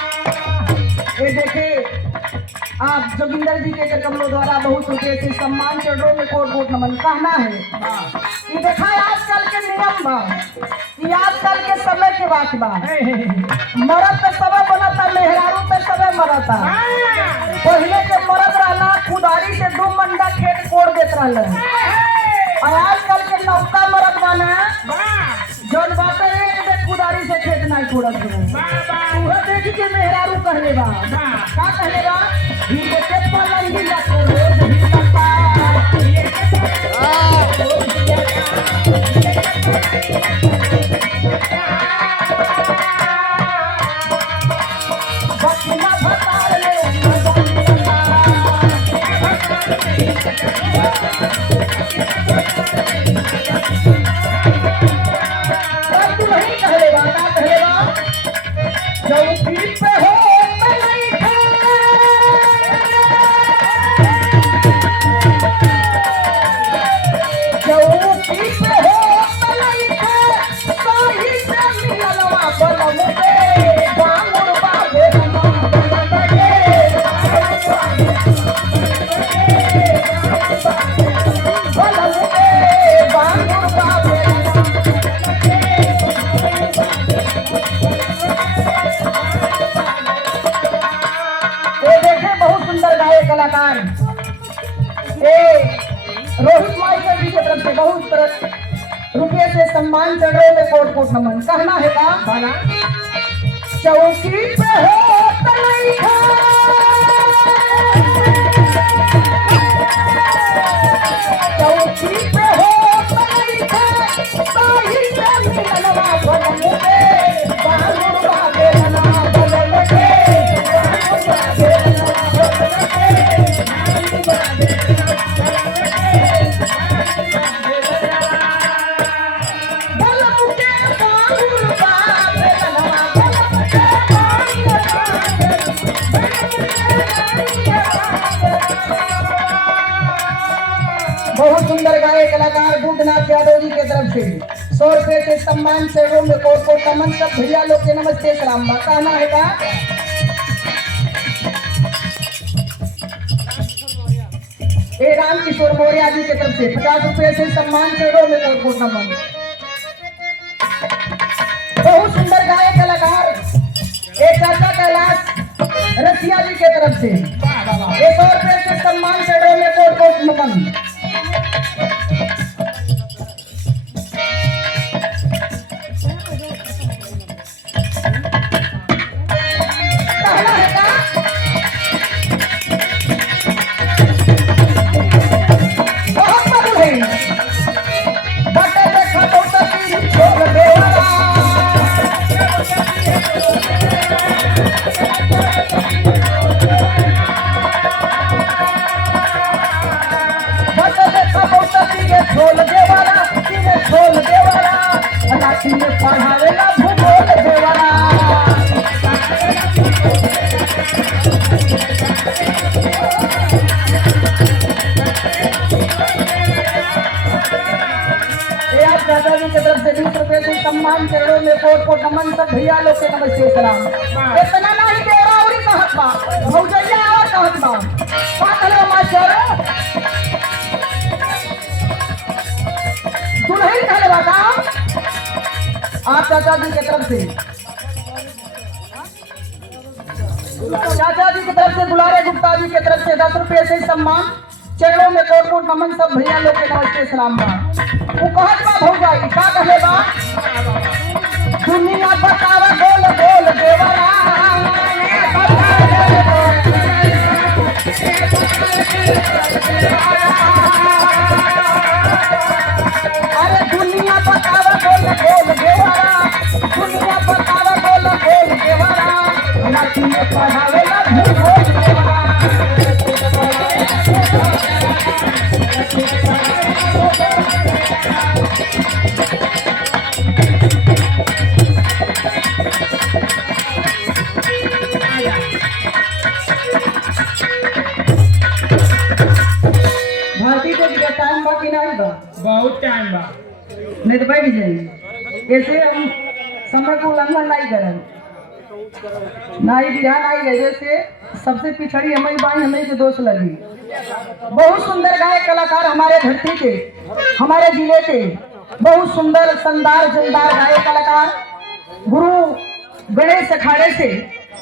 ये देखिए आप जोगिंदर जी के कमलों द्वारा बहुत रुपये से सम्मान चढ़ो में कोट कोट नमन कहना है। ये देखा आजकल के नियम बा, ये आजकल के समय के बात बा। मरद पे समय बनता, मेहरारू पे समय मरता। पहले के मरद रहना कुदारी से 2 मंडा खेत कोड़ देत रहले, और आजकल के नौका मरद बना जौन बाटे एक कुदारी से खेत नहीं कोड़त है। देखी के मेहरारू कहले बा, का कहले बा, इनके खेत पर लंगी जाते रोज ही करता बकना भतार ले वही कहले बा, का कहले बा, चौकी पे हो कलाकार रोहित माइकर जी की तरफ से बहुत रुपये से सम्मान चढ़ रहे में कोट कोट नमन कहना है का चौकी पे हो चौकी पे हो बहुत सुंदर गाये कलाकार बुद्धनाथ यादव जी की तरफ से 100 रुपये के सम्मान से में कोट कोट नमन सब भैया लोग के नमस्ते सलाम बा कहना है का राम किशोर मौर्य जी की तरफ से 50 रुपये से सम्मान से में कोट कोट नमन। बहुत सुंदर गायक कलाकार चाचा कैलाश रसिया जी की तरफ से 100 रुपये से सम्मान से में कोट कोट नमन। दादाजी की तरफ से 20 रुपये से सम्मान चरणों में कोट कोट नमन सब भैया लोग के नमस्ते सलाम। इतना नहीं देरा और कहत बा भौजैया और कहत बा पागल मास्टर दुल्हन कहले बा का आप चाचा जी की तरफ से दुलारे गुप्ता जी की तरफ से 10 रुपये से सम्मान चरणों में कोट कोट नमन सब भैया लोग के नमस्ते सलाम बा। वो कहत बा भौजाई का कहे बा दुनिया बतावा बोल बोल देवरा अरे दुनिया बतावा बोल बोल देवरा दुनिया बतावा बोल बोल देवरा लाठी में पढ़ावे ला भूल देवरा टाइम बा कि नहीं बा? बहुत टाइम बा। नहीं तो बैठ जाइए। ऐसे हम समय को उल्लंघन नहीं करें। नाई बिरहा नाई गए से सबसे पिछड़ी हमें बाई हमें के दोष लगी। बहुत सुंदर गायक कलाकार हमारे धरती के, हमारे जिले के बहुत सुंदर शानदार जमदार गायक कलाकार गुरु गणेश अखाड़े से